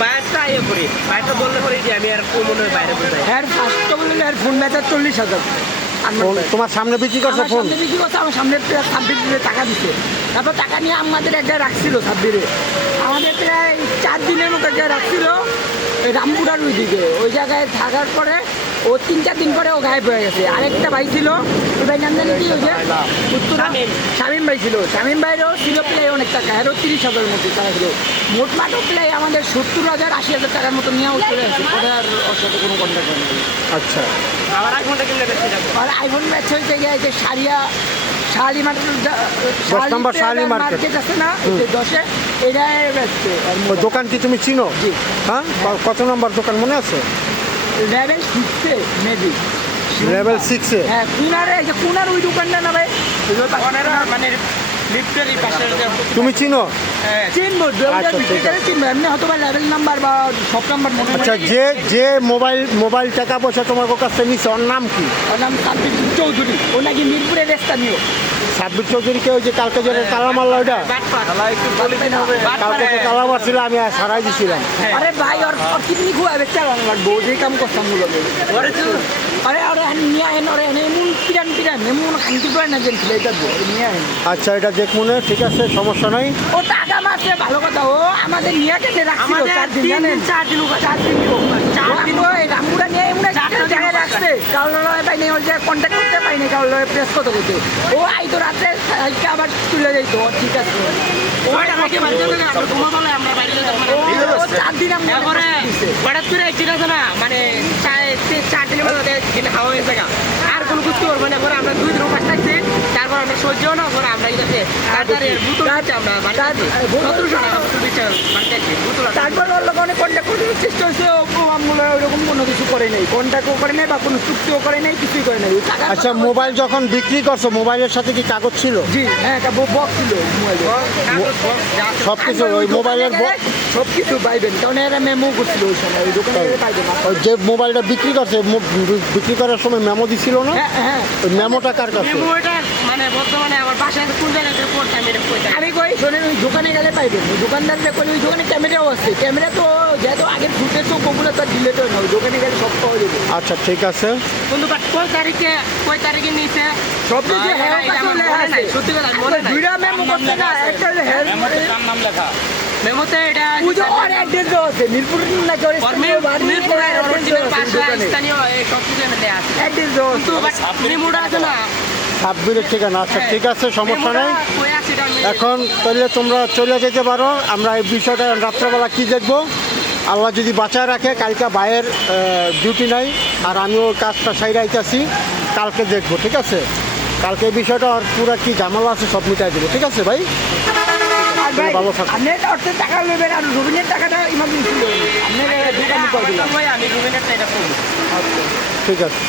বাইরটা ইয়ে করি, বাইরটা বললে করি যে আমি আর মনে হয় বাইরে কোথায়। হ্যাঁ ফার্স্ট বললে আর ফোন বেচার 40,000 তোমার সামনে বিক্রি করছে আমার ফোন? সামনে বিক্রি করছে, আমার সামনে প্রায় 26 দিনে টাকা দিছে। তারপর টাকা নিয়ে আমাদের এক জায়গায় রাখছিল 26-এ, আমাদের প্রায় 4 দিনের মতো এক জায়গায় রাখছিল এই রামপুরার ওই দিকে। ওই জায়গায় থাকার পরে ও 3-4 দিন পরে ও গায়েব হয়ে গেছে। আরেকটা ভাই ছিল, ওই ভাই নাম জানি কি হয়েছে, উত্তরা শামীম ভাই ছিল। শামীম ভাইয়েরও ছিল প্রায় অনেক টাকা, এরও 30,000 মতো টাকা ছিল। মোটমাট প্রায় আমাদের 70,000 80,000 টাকার মতো নিয়ে চলে আসছে। পরে আর ওর সাথে কোনো কন্ট্যাক্ট হয় না। আচ্ছা, আবার আইফোনটা কিনলে বেশি যাবো। আর আইফোন ম্যাচ হয়েছে গিয়ে যে শাহালি নম্বর শাহালি মার্কেট আছে না, 10-এ এটা বেচছে। ওই দোকান কি তুমি চিনো? জি। হ্যাঁ, কত নম্বর দোকান মনে আছে? লেভেল 6-এ মেবি। লেভেল 6-এ? হ্যাঁ, কুনারে, এই যে কুনার ওই দোকানটা না ভাই, মানে লিফটেরই পাশে তুমি চিনো? চিনবো, আচ্ছা, ঠিক আছে। চিনবো এমনি হয়তো বা লেভেল নাম্বার বা সব নাম্বার মনে আচ্ছা, যে মোবাইল টাকা পয়সা তোমার কাছ থেকে নিচ্ছে ওর নাম কি? ওর নাম সাব্বির চৌধুরী, ও নাকি মিরপুরের স্থানীয়। সাব্বির চৌধুরীকে ওই যে কালকে যে তালা মারলো ওইটা? কালকে যে তালা মারছিল আমি সারাই দিছিলাম। আরে ভাই ওর কিডনি খুয়াবে চালান লাগবো, যে কাম করতাম মূলত। আরে আরে নিয়ে আহেন, ওরে এমন পিরান এমন খান্তি করে না জানছিল এটা নিয়ে আহেন। আচ্ছা, এটা দেখ মনে, ঠিক আছে, সমস্যা নাই। ও টাকা মারছে ভালো কথা, ও আমাদের নিয়ে কেটে রাখছিল 4 দিন, জানেন? 4 দিন রামপুরা নিয়ে এমন জায়গায় রাখছে, কারণ পাই নাই, ওই যে কন্ট্যাক্ট করতে পাইনি, কারণ প্রেস কত করতে ও আইতো রাত্রে আবার তুলে যাইতো। ঠিক আছে, ও 4 দিন হঠাৎ করে একদিন আছে না, মানে 4 দিনের মধ্যে খাওয়া হয়েছে গা। আর কোনো কিছু করবো না, পরে আমরা 2 দিন উপাস থাকছি। তারপর আমরা সহ্য না করে আমরা গেছে তাড়াতাড়ি বোতল দিচ্ছে, আমরা বাড়িতে 1700 টাকা বোতল দিচ্ছে বাড়িতে বোতল। তারপর ওর লোক অনেক কন্ট্যাক্ট করতে চেষ্টা হয়েছে, মনে হয় ওইরকম কোনো কিছু করে নেই, কন্ট্যাক্টও করে নেই বা কোনো চুক্তিও করে নেই, কিছুই করে নেই। আচ্ছা, মোবাইল যখন বিক্রি করছো মোবাইলের সাথে কি কাগজ ছিল? জি হ্যাঁ, একটা বক্স ছিল মোবাইলে, সব কিছু ওই মোবাইলের সব কিছু পাইবেন, কারণ এরা মেমো করছিল ওই সময়, ওই দোকানে গেলে পাইবেন না। ওই যে মোবাইলটা বিক্রি করছে বিক্রি করার সময় মেমো দিছিল না? হ্যাঁ হ্যাঁ, ওই মেমোটা কার কাছে? মেমোটা মানে বর্তমানে আমার বাসায় কোন জায়গাতে পড়তাম এটা কইতাম। আমি কই শোনেন, ওই দোকানে গেলে পাইবেন, ওই দোকানদারদের কই ওই দোকানে ক্যামেরাও আছে, ক্যামেরা তো যেহেতু আগের ফুটেজ তো ওগুলো তো ডিলেট হয় না, ওই দোকানে গেলে সব পাওয়া যাবে। আচ্ছা, ঠিক আছে। কিন্তু বাট কয় তারিখে নিছে সব কিছু হ্যাঁ এটা আমার মনে নাই, সত্যি কথা মনে নাই। দুইটা মেমো করতে না, একটা হলো হ্যাঁ নাম লেখা মেমোতে এটা পুজো আর অ্যাড্রেস আছে, মিরপুর না করে মিরপুরের অরিজিনাল বাসা স্থানীয় এই সব কিছু এনে দেয়া আছে। অ্যাড্রেস কিন্তু বাট মেমোটা আছে না, সাব্বিরের ঠিকানা? আচ্ছা, ঠিক আছে, সমস্যা নাই। কই আছে এটা এখন তাহলে তোমরা চলে যেতে পারো। আমরা এই বিষয়টা রাত্রেবেলা কি দেখবো, আল্লাহ যদি বাঁচায় রাখে, কালকে ভাইয়ের ডিউটি নাই আর আমিও কাজটা সাইরাইতেছি, কালকে দেখবো, ঠিক আছে? কালকে এই বিষয়টা আর পুরো কি ঝামেলা আছে সব মিটাই দেবো, ঠিক আছে ভাই? ভালো থাকো। আপনি অর্থের টাকা নেবেন আর রবিনের টাকাটা ইমার্জেন্সি আপনি দোকানে করে দিলাম। আমি রুবিনের এটা করব। ঠিক আছে।